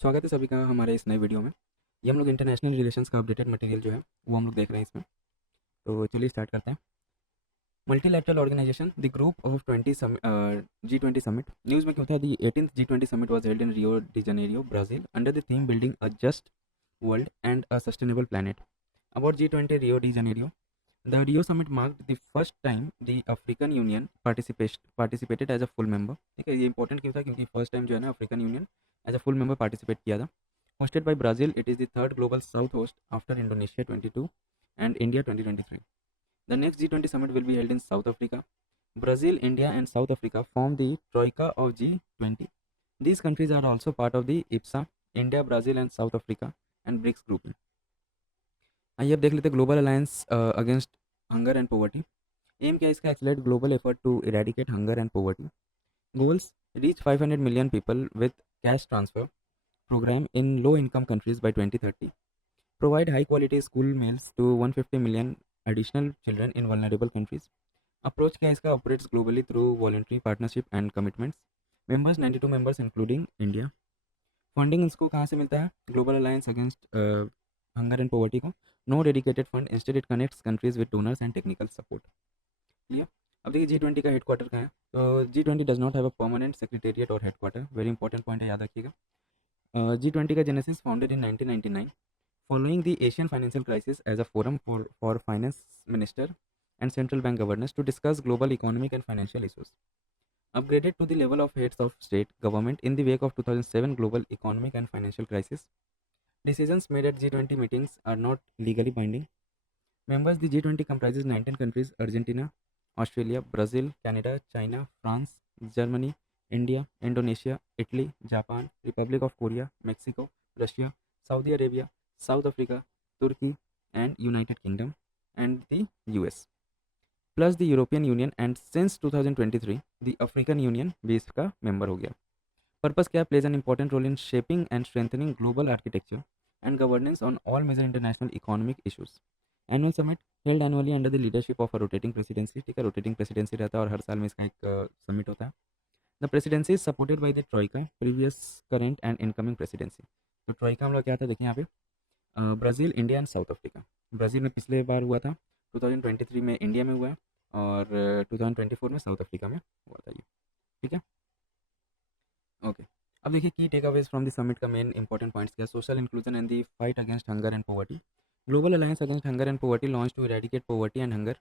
स्वागत है सभी का हमारे इस नए वीडियो में। ये हम लोग इंटरनेशनल रिलेशंस का अपडेटेड मटेरियल जो है वो हम लोग देख रहे हैं इसमें। तो चलिए स्टार्ट करते हैं। Multilateral organisation the group of 20 G20 summit news में क्यों था। The 18th G20 summit was held in Rio de Janeiro Brazil under the theme building a just world and a sustainable planet. About G20 Rio de Janeiro, the Rio summit marked the first time the African Union participated as a full member। ठीक है, ये important क्यों था, क्योंकि first time जो है ना African Union as a full member participate किया था। Hosted by Brazil, it is the third global South host after Indonesia 22 and India 2023। The next G20 summit will be held in South Africa. Brazil, India, and South Africa form the Troika of G20। These countries are also part of the IPSA, India, Brazil, and South Africa, and BRICS grouping। आइए अब देख लेते हैं global alliance against hunger and poverty. Aim क्या है इसका, accelerate global effort to eradicate hunger and poverty. Goals, reach 500 million people with cash transfer program in low income countries by 2030, provide high quality school meals to 150 million additional children in vulnerable countries। Approach क्या है इसका, operates globally through voluntary partnership and commitments. Members 92 members including India. Funding इसको कहाँ से मिलता है, global alliance against hunger and poverty को। No dedicated fund, instead it connects countries with donors and technical support. Clear. अब देखिए G20 का headquarter कहाँ है। तो G20 does not have a permanent secretariat और हेडक्वार्टर। वेरी इंपॉर्टेंट पॉइंट है, याद रखिएगा। G20 का genesis founded in 1999 following the Asian financial crisis as a forum for finance minister and central bank governors to discuss global economic and financial issues। Upgraded to the level of heads of state government in the wake of 2007 global economic and financial crisis, decisions made at G20 meetings are not legally binding। Members, the G20 comprises 19 countries: Argentina, Australia, Brazil, Canada, China, France, Germany, India, Indonesia, Italy, Japan, Republic of Korea, Mexico, Russia, Saudi Arabia, South Africa, Turkey, and United Kingdom, and the US, plus the European Union, and since 2023 the African Union भी इसका member हो गया। Purpose क्या, plays an important role in shaping and strengthening global architecture and governance on all major international economic issues। Annual summit held annually under the leadership of a rotating presidency। ठीक है, rotating presidency रहता है और हर साल में इसका एक summit होता है। The presidency is supported by the troika, previous, current and incoming presidency। तो ट्रोइका हम लोग क्या था, देखिए यहाँ पे Brazil, India and south Africa. Brazil में पिछले बार हुआ था, 2023 में इंडिया में हुआ है, और 2024 में साउथ अफ्रीका में हुआ था ये। ठीक है, ओके। अब देखिए की takeaways from the summit का मेन इंपॉर्टेंट पॉइंट्स क्या, social inclusion and the fight against hunger and poverty. Global alliance against hunger and poverty launch to eradicate poverty and hunger.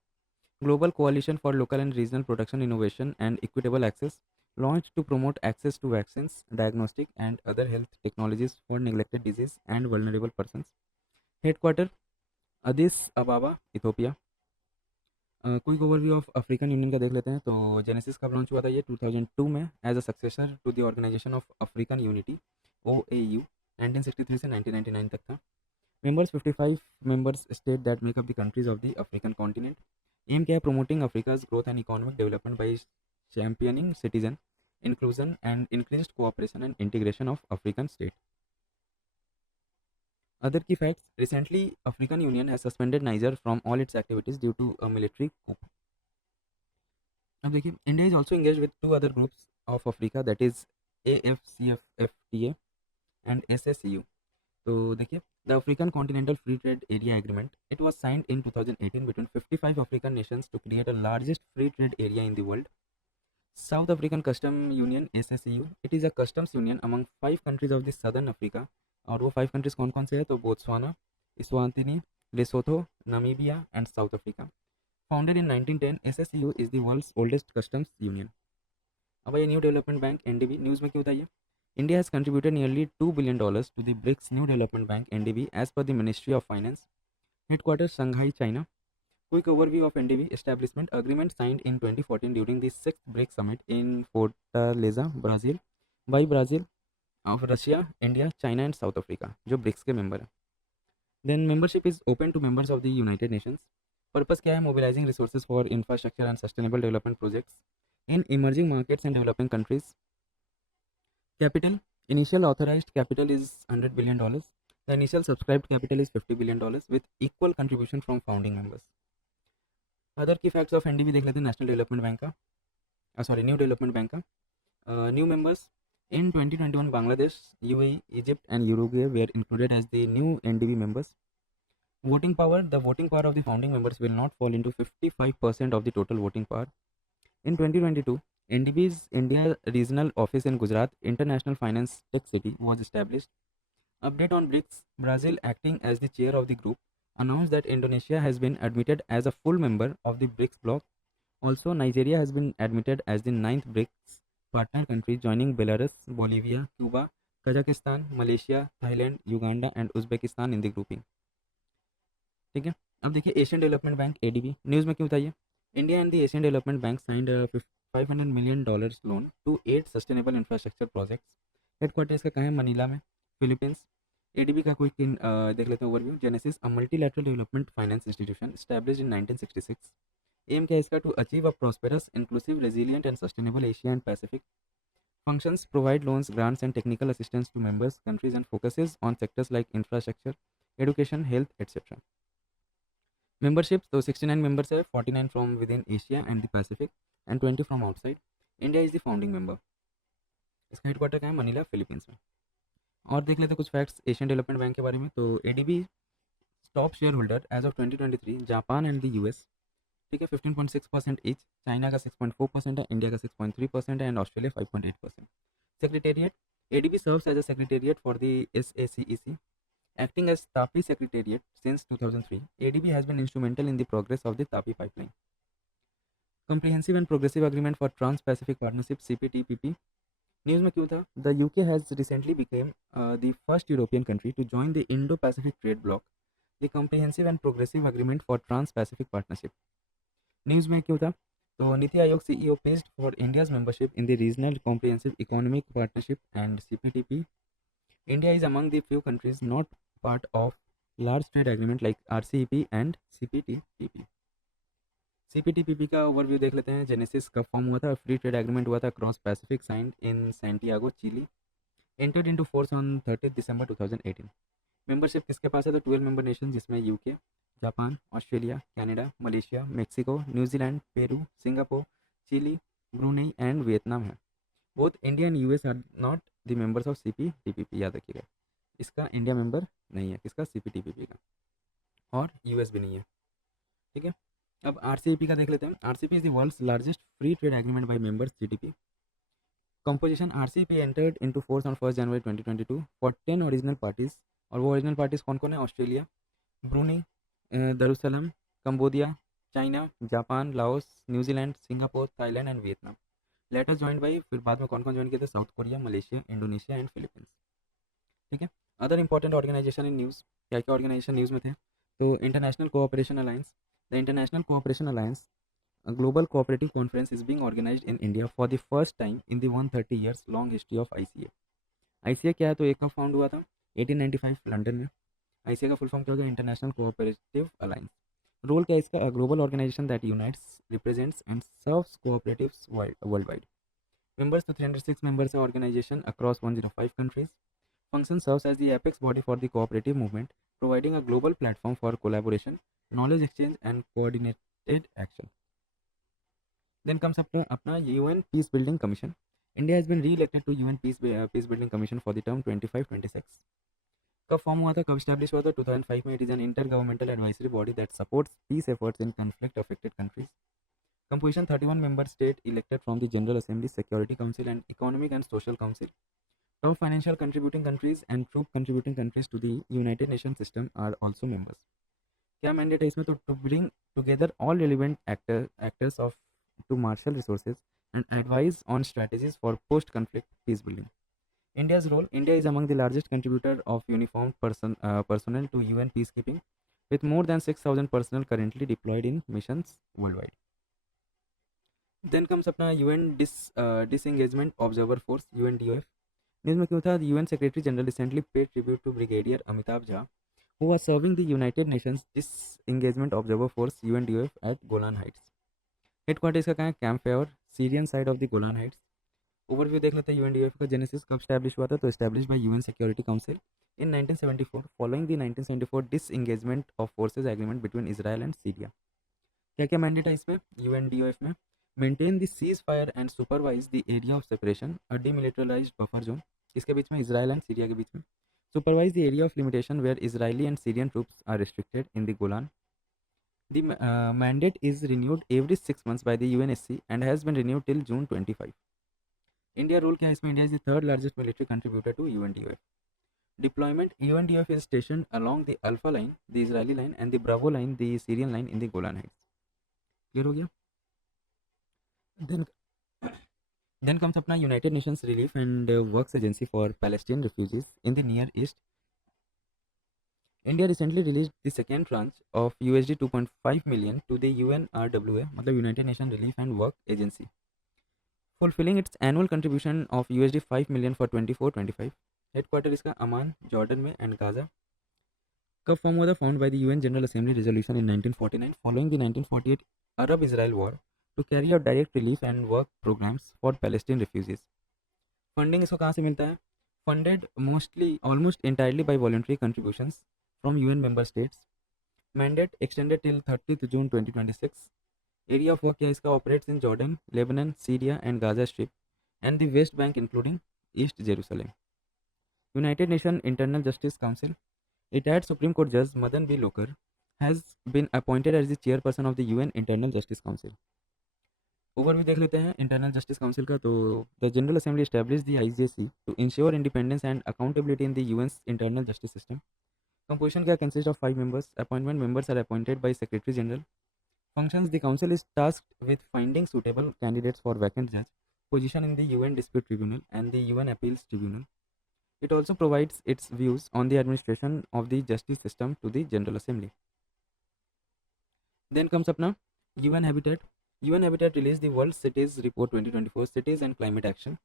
Global Coalition for Local and Regional Production Innovation and Equitable Access, launched to promote access to vaccines, diagnostic and other health technologies for neglected disease and vulnerable persons। Headquarter Addis Ababa, Ethiopia। Quick overview of African union का देख लेते हैं। तो genesis कब launch हुआ था, ये 2002 में as a successor to the Organisation of African Unity, OAU। 1963 से 1999 तक था। Members 55 members state that make up the countries of the African continent. Aim क्या है, promoting Africa's growth and economic development by championing citizen inclusion and increased cooperation and integration of African state. Other key facts, recently African Union has suspended Niger from all its activities due to a military coup। अब देखिए India is also engaged with two other groups of Africa, that is AFCFTA and SSCU। तो देखिए the African continental free trade area agreement, it was signed in 2018 between 55 African nations to create a largest free trade area in the world। South African Custom Union, SSCU, it is a customs union among 5 countries of the Southern Africa। और वो 5 countries कौन कौन से हैं, तो Botswana, Eswatini, Lesotho, Namibia and south Africa. Founded in 1910, SSCU is the world's oldest customs union। अब ये new development bank NDB news में क्यों था ये। India has contributed nearly $2 billion to the BRICS New Development Bank NDB as per the Ministry of Finance। Headquarters Shanghai, China। Quick overview of NDB establishment, agreement signed in 2014 during the 6th BRICS Summit in Fortaleza, Brazil, by Brazil, of Russia, India, China and South Africa, जो BRICS के member है। Then membership is open to members of the United Nations। Purpose क्या है, mobilizing resources for infrastructure and sustainable development projects in emerging markets and developing countries। Capital, initial authorized capital is $100 billion। The initial subscribed capital is $50 billion with equal contribution from founding members। Other key facts of NDB देख लेते हैं। National development bank का, sorry new development bank का। New members In 2021, Bangladesh, UAE, Egypt, and Uruguay were included as the new NDB members. Voting power: the voting power of the founding members will not fall into 55% of the total voting power. In 2022, NDB's India Regional Office in Gujarat International Finance Tech City was established. Update on BRICS: Brazil, acting as the chair of the group, announced that Indonesia has been admitted as a full member of the BRICS bloc. Also, Nigeria has been admitted as the ninth BRICS partner country, joining Belarus, Bolivia, Cuba, Kazakhstan, Malaysia, Thailand, Uganda and Uzbekistan in the grouping. ठीक है, अब देखिए Asian Development Bank ADB news में क्यों था ये? India and the Asian Development Bank signed $500 million loan to 8 sustainable infrastructure projects. Headquarter इसका कहाँ है? मनीला में, फिलीपींस। एडीबी का कोई देख लेते हैं overview. Genesis, a multilateral development finance institution established in 1966। Aim क्या है इसका? To achieve a prosperous, inclusive, resilient and sustainable Asia and Pacific. Functions: provide loans, grants, and technical assistance to members countries and focuses on sectors like infrastructure, education, health, etc. Membership: तो 69 members है, 49 from within Asia and the Pacific and 20 from outside. India is the founding member. इसका headquarter कहाँ है? Manila, Philippines में। और देख लेते हैं कुछ फैक्ट्स एशियन डेवलपमेंट बैंक के बारे में। तो ADB top share holder as of 2023 Japan and the US, ठीक है, 15.6% ईच। चाइना का 6.4% है, इंडिया का 6.3% है and Australia 5.8%। Secretariat: ADB serves as a secretariat for the SACEC, acting as TAPI secretariat since 2003. ADB has been instrumental in the progress of the TAPI pipeline. Comprehensive and Progressive Agreement for Trans-Pacific Partnership (CPTPP). News में क्यों था? The UK has recently become the first European country to join the Indo-Pacific Trade Bloc, the Comprehensive and Progressive Agreement for Trans-Pacific Partnership. News में क्यों था? तो NITI Aayog CEO praised for India's membership in the Regional Comprehensive Economic Partnership and CPTP. India is among the few countries not part of large trade agreement like RCEP and CPTPP. CPTPP का overview देख लेते हैं। Genesis कब form हुआ था? Free trade agreement हुआ था cross Pacific, signed in Santiago, Chile, entered into force on 30 December 2018। Membership किसके पास है? तो 12 मेंबर नेशन, जिसमें UK, Japan, Australia, Canada, Malaysia, Mexico, New Zealand, Peru, Singapore, Chile, Brunei and Vietnam है। Both India and US are not the members of CPTPP, याद रखिएगा। इसका India member नहीं है, किसका? CPTPP का। और यूएस भी नहीं है, ठीक है। अब RCEP का देख लेते हैं। RCEP is the world's largest free trade agreement by members GDP। Composition: RCEP entered into force on 1 January 2022 for 10 original parties. और वो ओरिजिनल पार्टीज कौन कौन है? Australia, Brunei, Darussalam, Cambodia, China, Japan, Laos, New Zealand, Singapore, Thailand and Vietnam. Later join by, फिर बाद में कौन कौन ज्वाइन किए थे? South Korea, Malaysia, Indonesia and Philippines, ठीक है। Other important organisation in news, क्या क्या ऑर्गेनाइजेशन न्यूज़ में थे? तो international cooperation alliance, the international cooperation alliance, a global cooperative conference is being organized in India for the first time in the 130 years long history of ICA. ICA क्या है? तो एक कब फाउंड हुआ था? 1895 लंदन में। ICA का full form क्या होगा? International cooperative alliance. रोल क्या है इसका? A global organisation that unites, represents and serves cooperatives world wide. Members तो 306 मेंबर्स है organisation across 105 countries. Function serves as the apex body for the cooperative movement, providing a global platform for collaboration, knowledge exchange, and coordinated action. Then comes अपना UN Peace Building Commission. India has been re-elected to UN Peace Building Commission for the term 25-26. कब form हुआ था? कब establish हुआ था? 2005 में। It is an intergovernmental advisory body that supports peace efforts in conflict affected countries. Composition: 31 member state elected from the General Assembly, Security Council and Economic and Social Council. Top financial contributing countries and troop contributing countries to the United Nations system are also members. क्या mandate है इसमें? तो to bring together all relevant actors of to marshal resources and advise on strategies for post-conflict peace building. India's role: India is among the largest contributor of uniformed personnel to UN peacekeeping, with more than 6,000 personnel currently deployed in missions worldwide. Then comes अपना UN disengagement observer force, UNDOF. News में क्यों था? UN Secretary General recently paid tribute to Brigadier Amitabh Jha, who was serving the United Nations Disengagement Observer Force UNDOF at Golan Heights. Headquarter इसका कहाँ है? Camp fair, Syrian side of the Golan Heights. Overview देख लेते हैं UNDOF का। Genesis कब establish हुआ था? तो establish by UN security council in 1974 following the 1974 disengagement of forces agreement between Israel and Syria. क्या क्या मैंडेट है इसमें UNDOF में? Maintain the cease fire and supervise the area of separation a demilitarised buffer zone, किसके बीच में, Israel and Syria के बीच में. Supervise the area of limitation where Israeli and Syrian troops are restricted in the Golan. The mandate is renewed every 6 months by the UNSC and has been renewed till June 25. India role क्या है इसमें? India is the third largest military contributor to UNDOF. Deployment: UNDOF is stationed along the Alpha line, the Israeli line, and the Bravo line, the Syrian line in the Golan Heights. Clear हो गया? Then then comes अपना United Nations Relief and Works Agency for Palestinian refugees in the Near East. India recently released the second tranche of USD 2.5 million to the UNRWA, मतलब United Nations Relief and Work Agency, fulfilling its annual contribution of USD 5 million for 24-25. Headquarter इसका Amman, Jordan में and Gaza. कब form हुआ था? Found by the UN General Assembly resolution in 1949 following the 1948 Arab Israel war to carry out direct relief and work programmes for Palestine refugees. Funding इसको कहाँ से मिलता है? Funded mostly almost entirely by voluntary contributions from UN member states. Mandate extended till 30th June 2026. Area of work क्या इसका? operates in Jordan, Lebanon, Syria and Gaza Strip and the West Bank including East Jerusalem. United Nations Internal Justice Council. Retired Supreme Court Judge Madan B. Lokar has been appointed as the chairperson of the UN Internal Justice Council. Overview देख लेते हैं Internal Justice Council का. तो the General Assembly establish the IJC to ensure independence and accountability in the UN's internal justice system. Composition क्या? Consist of 5 members. Appointment members are appointed by Secretary General. Functions: the council is tasked with finding suitable candidates for vacant जज position in the UN Dispute Tribunal and the UN Appeals Tribunal. It also provides its views on the administration of the justice system to the General Assembly. Then comes अपना UN Habitat. UN Habitat released the World Cities Report 2024 Cities and Climate Action,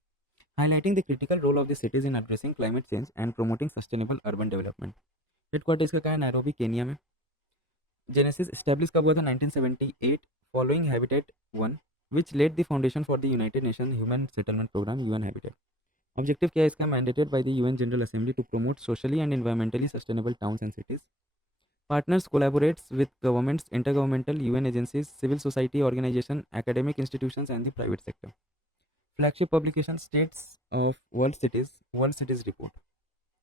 highlighting the critical role of the cities in addressing climate change and promoting sustainable urban development. Headquarter इसका क्या है? Nairobi, Kenya में. Genesis establish कब हुआ था? 1978 following habitat 1 which laid the foundation for the United Nations Human Settlement Program UN Habitat. Objective क्या है इसका? Mandated by the UN General Assembly to promote socially and environmentally sustainable towns and cities. Partners collaborates with governments, intergovernmental, UN agencies, civil society organisation, academic institutions and the private sector. Flagship publication: States of World Cities report.